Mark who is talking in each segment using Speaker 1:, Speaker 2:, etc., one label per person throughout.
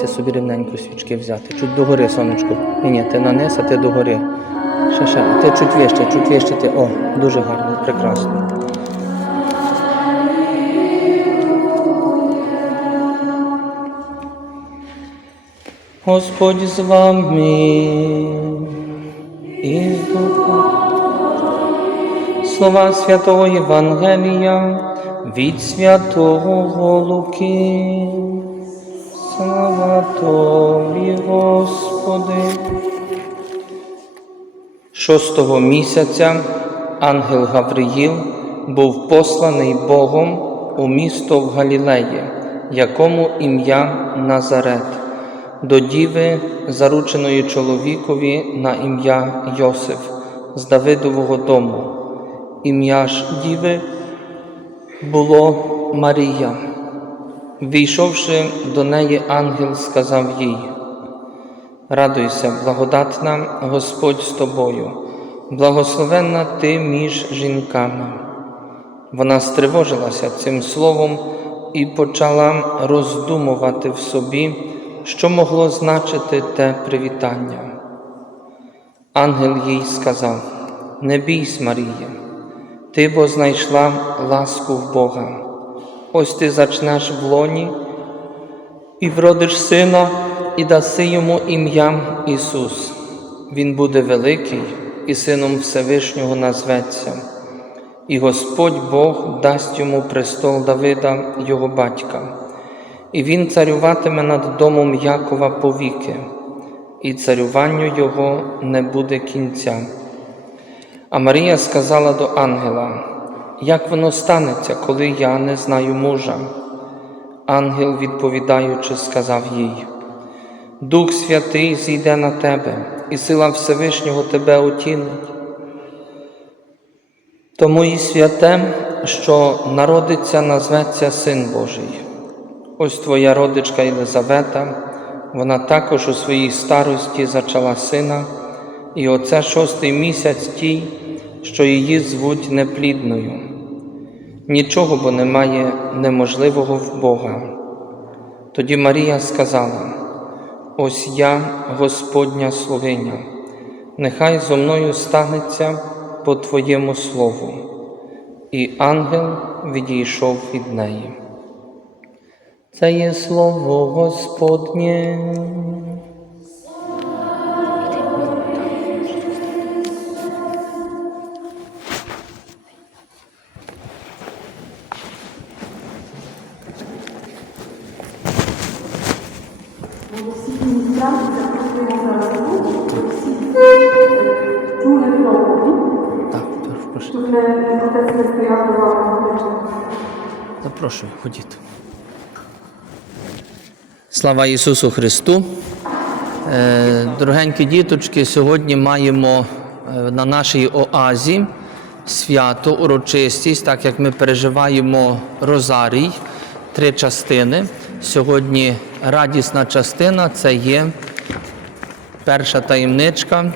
Speaker 1: Дайте собі рівненько свічки взяти. Чуть догори, сонечко. Ні, ні, ти на низ, а ти догори. Ще, ще. Ти чуть вище, чуть вище ти. О, дуже гарно, прекрасно. Господь з вами і з духом. Слова святого Євангелія від святого Луки. Слава Тобі, Господи. Шостого місяця ангел Гавриїл був посланий Богом у місто в Галілеї, якому ім'я Назарет, до діви, зарученої чоловікові на ім'я Йосиф з Давидового дому. Ім'я ж діви було Марія. Війшовши до неї, ангел сказав їй: Радуйся, благодатна, Господь з тобою, благословенна ти між жінками. Вона стривожилася цим словом і почала роздумувати в собі, що могло значити те привітання. Ангел їй сказав: Не бійсь, Марія, ти бо знайшла ласку в Бога. Ось ти зачнеш в лоні і вродиш сина, і даси йому ім'я Ісус. Він буде великий і сином Всевишнього назветься, і Господь Бог дасть йому престол Давида, його батька, і він царюватиме над домом Якова повіки, і царюванню його не буде кінця. А Марія сказала до ангела, як воно станеться, коли я не знаю мужа? Ангел, відповідаючи, сказав їй: Дух Святий зійде на тебе, і сила Всевишнього тебе отінить. Тому і святе, що народиться, назветься Син Божий. Ось твоя родичка Єлизавета, вона також у своїй старості зачала сина, і оце шостий місяць тій, що її звуть неплідною. Нічого бо немає неможливого в Бога. Тоді Марія сказала: Ось я, Господня слугиня, нехай зо мною станеться по Твоєму слову. І ангел відійшов від неї. Це є слово Господнє. Запрошую, ходіть. Слава Ісусу Христу. Е, Дорогенькі діточки, сьогодні маємо е, на нашій оазі свято, урочистість, так як ми переживаємо Розарій, три частини. Сьогодні радісна частина це є перша таємничка.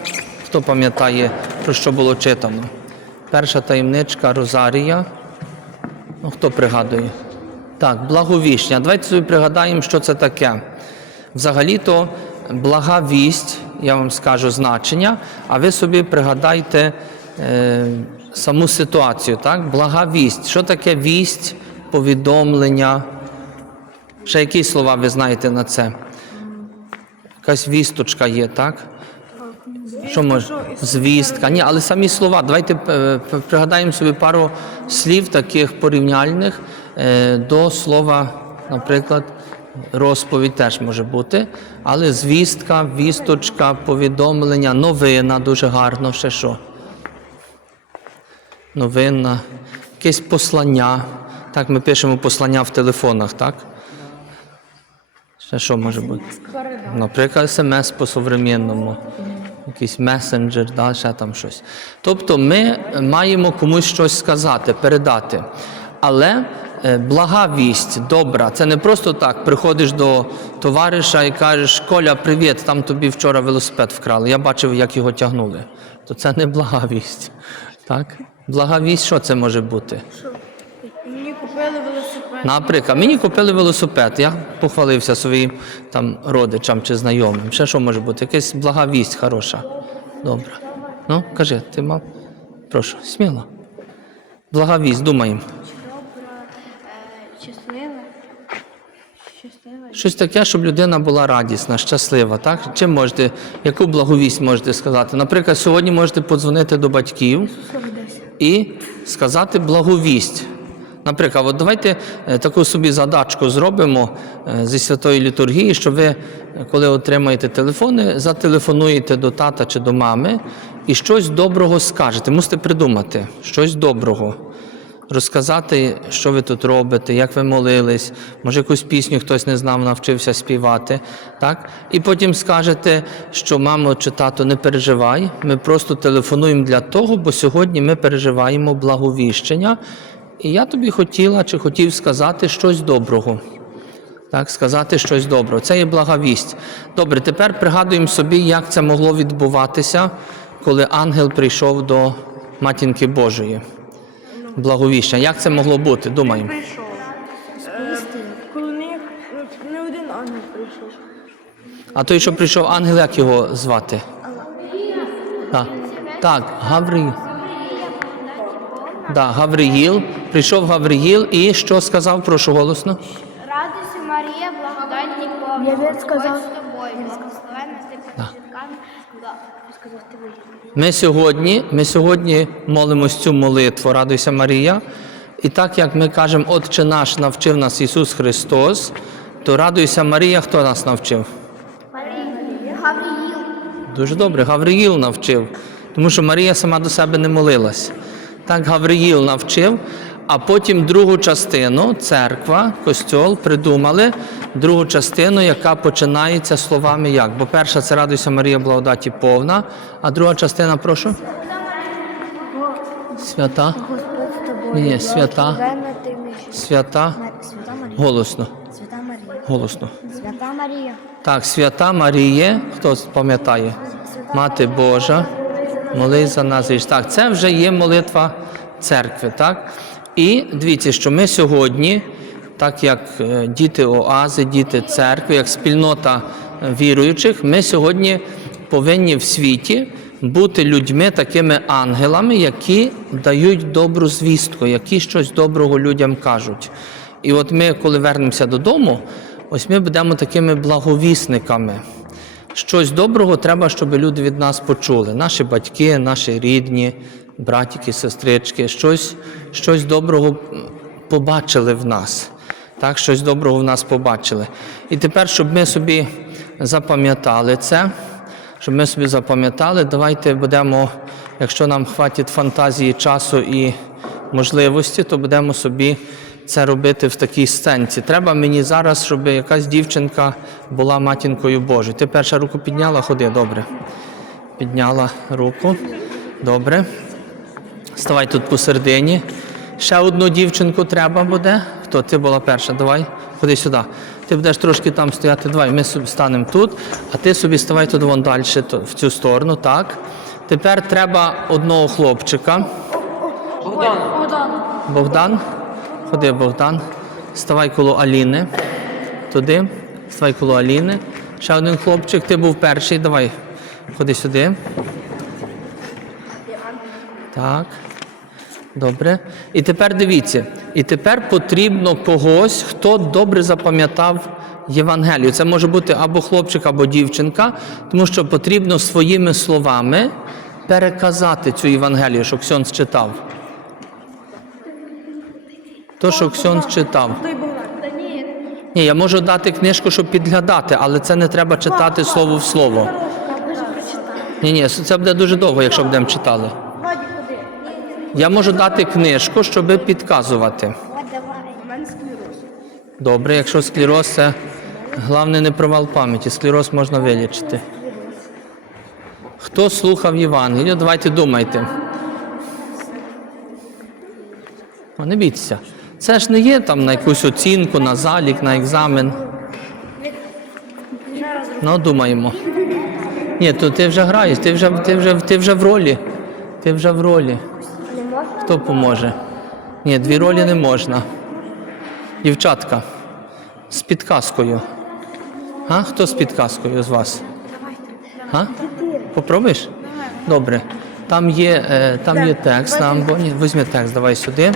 Speaker 1: Хто пам'ятає, про що було читано? Перша таємничка Розарія. Ну, хто пригадує? Так, благовіщення. Давайте собі пригадаємо, що це таке. Взагалі-то блага вість, я вам скажу значення, а ви собі пригадайте е, саму ситуацію. Так? Блага вість. Що таке вість, повідомлення? Ще які слова ви знаєте на це? Якась вісточка є, так? Що може? Звістка. Ні, але самі слова. Давайте е, пригадаємо собі пару слів таких порівняльних е, до слова, наприклад, розповідь теж може бути. Але звістка, вісточка, повідомлення, новина дуже гарно. Ще що? Новина, якесь послання. Так, ми пишемо послання в телефонах, так? Ще що може бути? Наприклад, смс по-современному, якийсь месенджер, да, ще там щось. Тобто ми маємо комусь щось сказати, передати. Але е, блага вість, добра, це не просто так. Приходиш до товариша і кажеш, Коля, привіт, там тобі вчора велосипед вкрали. Я бачив, як його тягнули. То це не блага вість. Так? Блага вість, що це може бути? Наприклад, мені купили велосипед, я похвалився своїм там родичам чи знайомим. Ще що може бути? Якась блага вість хороша. Добре. Ну, кажи, ти мав? Прошу, сміло. Блага вість, думаємо.
Speaker 2: Е.
Speaker 1: Щось таке, щоб людина була радісна, щаслива. Так? Чим можете, яку благовість можете сказати? Наприклад, сьогодні можете подзвонити до батьків і сказати благовість. Наприклад, от давайте е, таку собі задачку зробимо е, зі святої літургії, що ви, коли отримаєте телефони, зателефонуєте до тата чи до мами і щось доброго скажете. Мусите придумати щось доброго. Розказати, що ви тут робите, як ви молились, може якусь пісню хтось не знав, навчився співати. Так? І потім скажете, що мамо чи тато, не переживай, ми просто телефонуємо для того, бо сьогодні ми переживаємо благовіщення. І я тобі хотіла чи хотів сказати щось доброго. Так, сказати щось доброго. Це є благовість. Добре, тепер пригадуємо собі, як це могло відбуватися, коли ангел прийшов до матінки Божої. Благовіщення. Як це могло бути? Думаємо.
Speaker 2: Прийшов. Коли не, не один ангел прийшов.
Speaker 1: А той, що прийшов ангел, як його звати? Так, так Гавриїл. Да, Гавриїл. Прийшов Гавриїл і що сказав? Прошу голосно.
Speaker 2: Радуйся, Марія, благодатні.
Speaker 3: Я вже сказав.
Speaker 2: З тобою, ти жінками. Сказав.
Speaker 1: Ми сьогодні, ми сьогодні молимось цю молитву Радуйся Марія. І так як ми кажемо, Отче наш навчив нас Ісус Христос, то радуйся Марія, хто нас навчив?
Speaker 2: Гавриїл.
Speaker 1: Дуже добре, Гавриїл навчив, тому що Марія сама до себе не молилась. Так Гавриїл навчив, а потім другу частину, церква, костьол, придумали другу частину, яка починається словами як? Бо перша це радуйся Марія благодаті повна, а друга частина, прошу. Свята. Ні, свята. свята,
Speaker 3: Марія.
Speaker 1: голосно,
Speaker 3: Свята Марія.
Speaker 1: голосно.
Speaker 3: Свята Марія.
Speaker 1: Так, свята Маріє, хто пам'ятає? Мати Божа, молись за нас. гріш. Так, це вже є молитва церкви, так? І дивіться, що ми сьогодні, так як е, діти оази, діти церкви, як спільнота е, віруючих, ми сьогодні повинні в світі бути людьми, такими ангелами, які дають добру звістку, які щось доброго людям кажуть. І от ми, коли вернемося додому, ось ми будемо такими благовісниками. Щось доброго треба, щоб люди від нас почули. Наші батьки, наші рідні, братики, сестрички, щось, щось доброго побачили в нас. Так, щось доброго в нас побачили. І тепер, щоб ми собі запам'ятали це, щоб ми собі запам'ятали, давайте будемо, якщо нам хватить фантазії, часу і можливості, то будемо собі це робити в такій сценці. Треба мені зараз, щоб якась дівчинка була матінкою Божою. Ти перша руку підняла, ходи, добре. Підняла руку. Добре. Ставай тут посередині. Ще одну дівчинку треба буде. Хто? Ти була перша, давай, ходи сюди. Ти будеш трошки там стояти, давай, ми собі станемо тут, а ти собі ставай тут вон далі, в цю сторону, так. Тепер треба одного хлопчика. Богдан. Ходи, Богдан. Ставай коло Аліни. Туди. Ставай коло Аліни. Ще один хлопчик, ти був перший. Давай. Ходи сюди. Так. Добре. І тепер дивіться. І тепер потрібно когось, хто добре запам'ятав Євангелію. Це може бути або хлопчик, або дівчинка, тому що потрібно своїми словами переказати цю Євангелію, що Ксьонс читав. То, що Ксьонс читав. Ні, я можу дати книжку, щоб підглядати, але це не треба читати слово в слово. Ні, ні, це буде дуже довго, якщо будемо читали. Я можу дати книжку, щоб підказувати. Добре, якщо склероз, це головне не провал пам'яті. Склероз можна вилічити. Хто слухав Євангелію? Давайте думайте. О, не бійтеся. Це ж не є там на якусь оцінку, на залік, на екзамен. Ну, думаємо. Ні, то ти вже граєш, ти вже, ти вже, ти вже в ролі. Ти вже в ролі. Хто поможе? Ні, дві ролі не можна. Дівчатка, з підказкою. А? Хто з підказкою з вас? А? Попробуєш? Добре. Там є, е, там є текст на амбоні. Візьми текст, давай сюди.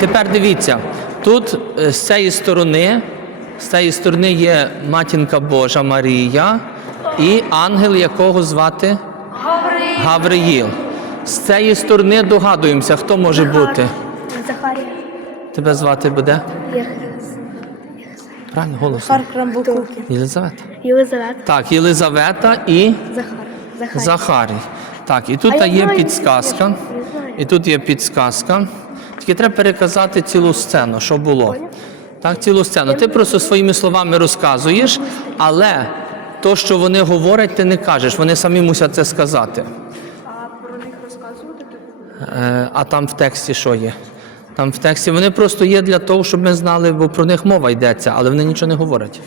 Speaker 1: Тепер дивіться, тут е, з цієї сторони, з цієї сторони є матінка Божа Марія і ангел, якого звати? Гавриїл. Гавриїл. З цієї сторони догадуємося, хто може бути.
Speaker 3: Захарія.
Speaker 1: Тебе звати буде? Правильно, голосно. Єлизавета.
Speaker 3: Єлизавета.
Speaker 1: Так, Єлизавета і
Speaker 3: Захар. Захарія.
Speaker 1: Захарій. Так, і тут
Speaker 3: А
Speaker 1: є підсказка. І тут є підсказка. Тільки треба переказати цілу сцену, що було. Так, цілу сцену. Ти просто своїми словами розказуєш, але то, що вони говорять, ти не кажеш. Вони самі мусять це сказати.
Speaker 4: А про них розказувати
Speaker 1: А там в тексті що є? Там в тексті вони просто є для того, щоб ми знали, бо про них мова йдеться, але вони нічого не говорять.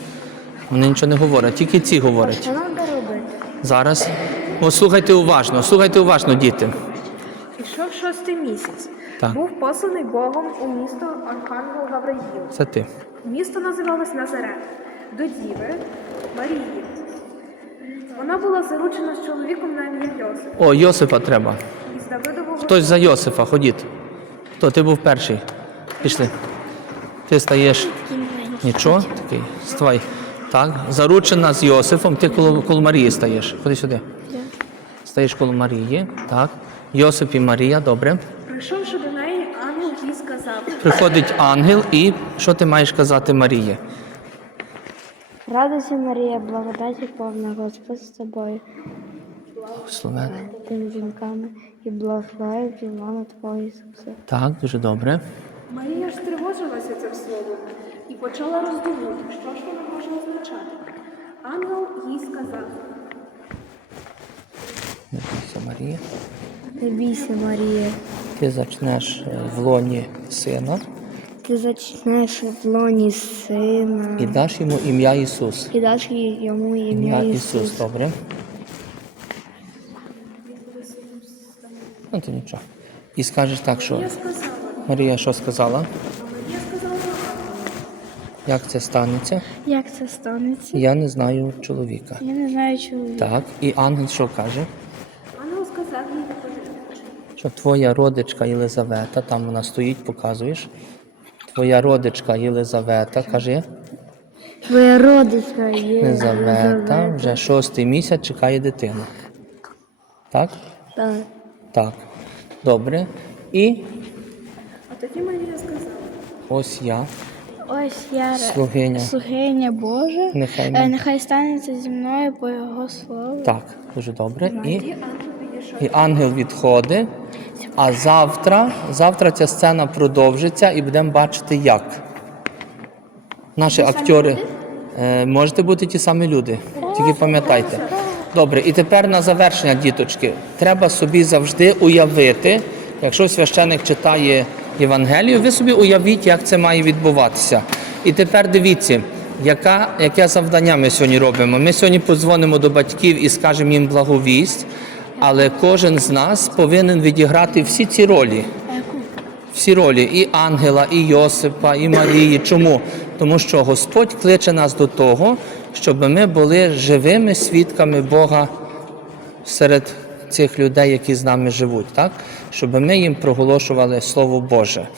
Speaker 1: Вони нічого не говорять, тільки ці говорять.
Speaker 3: Що нам робити?
Speaker 1: Зараз. О, слухайте уважно, слухайте уважно, діти.
Speaker 4: Пішов шостий місяць.
Speaker 1: Так.
Speaker 4: Був посланий Богом у місто Архангел Гавриїл.
Speaker 1: Це ти.
Speaker 4: Місто називалось Назарет до Діви Марії. Вона була заручена з чоловіком на ім'я Йосип.
Speaker 1: О, Йосипа треба.
Speaker 4: Давидового
Speaker 1: Хтось за Йосифа, ходіть. Хто? Ти був перший. Пішли. Ти стаєш. Нічого? Такий. Ставай. Так. Заручена з Йосифом, ти коло, коло Марії стаєш. Ходи сюди. Стаєш коло Марії. Так. Йосип і Марія, добре.
Speaker 4: Прийшовши до неї, ангел їй сказав:
Speaker 1: Приходить ангел і що ти маєш казати Марії?
Speaker 3: Радуйся, Марія, благодаті повна Господь з тобою.
Speaker 1: Словен.
Speaker 3: Тим жінками і благословив Івана Твого Ісуса.
Speaker 1: Так, дуже добре.
Speaker 4: Марія ж стривожилася цим словом і почала роздумувати, що ж воно може означати. Ангел їй сказав:
Speaker 1: Не бійся, Марія.
Speaker 3: Не бійся, Марія.
Speaker 1: Ти зачнеш е, в лоні сина
Speaker 3: Ти зачнеш в лоні сина
Speaker 1: і даш йому ім'я Ісус.
Speaker 3: і даш йому ім'я Ісус.
Speaker 1: Ісус, добре. Ну, то нічого. І скажеш так, що
Speaker 4: Я сказала,
Speaker 1: Марія що сказала?
Speaker 4: Марія сказала
Speaker 1: Як це станеться?
Speaker 3: Як це станеться?
Speaker 1: Я не знаю чоловіка.
Speaker 3: Я не знаю чоловіка.
Speaker 1: Так, і ангел що каже?
Speaker 4: ангел сказав їй відповідь.
Speaker 1: Що твоя родичка Єлизавета, там вона стоїть, показуєш. Твоя родичка Єлизавета, каже,
Speaker 3: Твоя родичка.
Speaker 1: Єлизавета вже шостий місяць чекає дитину. Так?
Speaker 3: Так.
Speaker 1: Так. Добре. І
Speaker 4: А тоді Марія сказала:
Speaker 1: ось я,
Speaker 3: Ось я
Speaker 1: слугиня.
Speaker 3: слугиня Божа.
Speaker 1: Нехай
Speaker 3: Е,
Speaker 1: мені-
Speaker 3: Нехай станеться зі мною по його слову.
Speaker 1: Так, дуже добре. І,
Speaker 4: і ангел
Speaker 1: відходить. А завтра, завтра ця сцена продовжиться і будемо бачити, як. Наші актори. Е, можете бути ті самі люди, тільки пам'ятайте. Добре, і тепер на завершення, діточки. Треба собі завжди уявити, якщо священик читає Євангелію, ви собі уявіть, як це має відбуватися. І тепер дивіться, яка, яке завдання ми сьогодні робимо. Ми сьогодні подзвонимо до батьків і скажемо їм благовість, але кожен з нас повинен відіграти всі ці ролі всі ролі і ангела, і Йосипа, і Марії. Чому? Тому що Господь кличе нас до того, щоб ми були живими свідками Бога серед цих людей, які з нами живуть, так? щоб ми їм проголошували Слово Боже.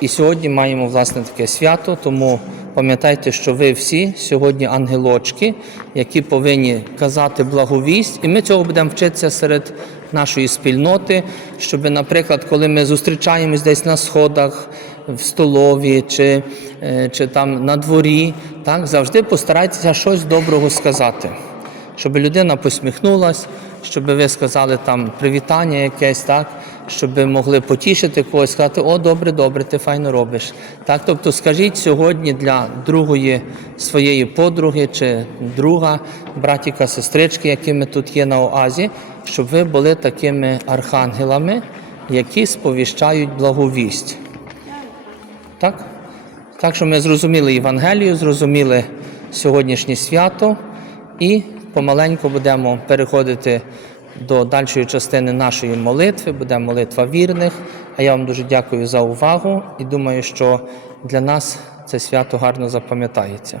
Speaker 1: І сьогодні маємо власне таке свято, тому пам'ятайте, що ви всі сьогодні ангелочки, які повинні казати благовість, і ми цього будемо вчитися серед нашої спільноти, щоб, наприклад, коли ми зустрічаємось десь на сходах, в столові чи, е, чи там на дворі, так завжди постарайтеся щось доброго сказати. Щоб людина посміхнулась, щоб ви сказали там привітання якесь, так, щоб могли потішити когось, сказати, о, добре, добре, ти файно робиш. Так, тобто скажіть сьогодні для другої своєї подруги чи друга, братіка, сестрички, якими тут є на оазі, щоб ви були такими архангелами, які сповіщають благовість. Так? Так що ми зрозуміли Євангелію, зрозуміли сьогоднішнє свято і помаленьку будемо переходити до дальшої частини нашої молитви, буде молитва вірних. А я вам дуже дякую за увагу і думаю, що для нас це свято гарно запам'ятається.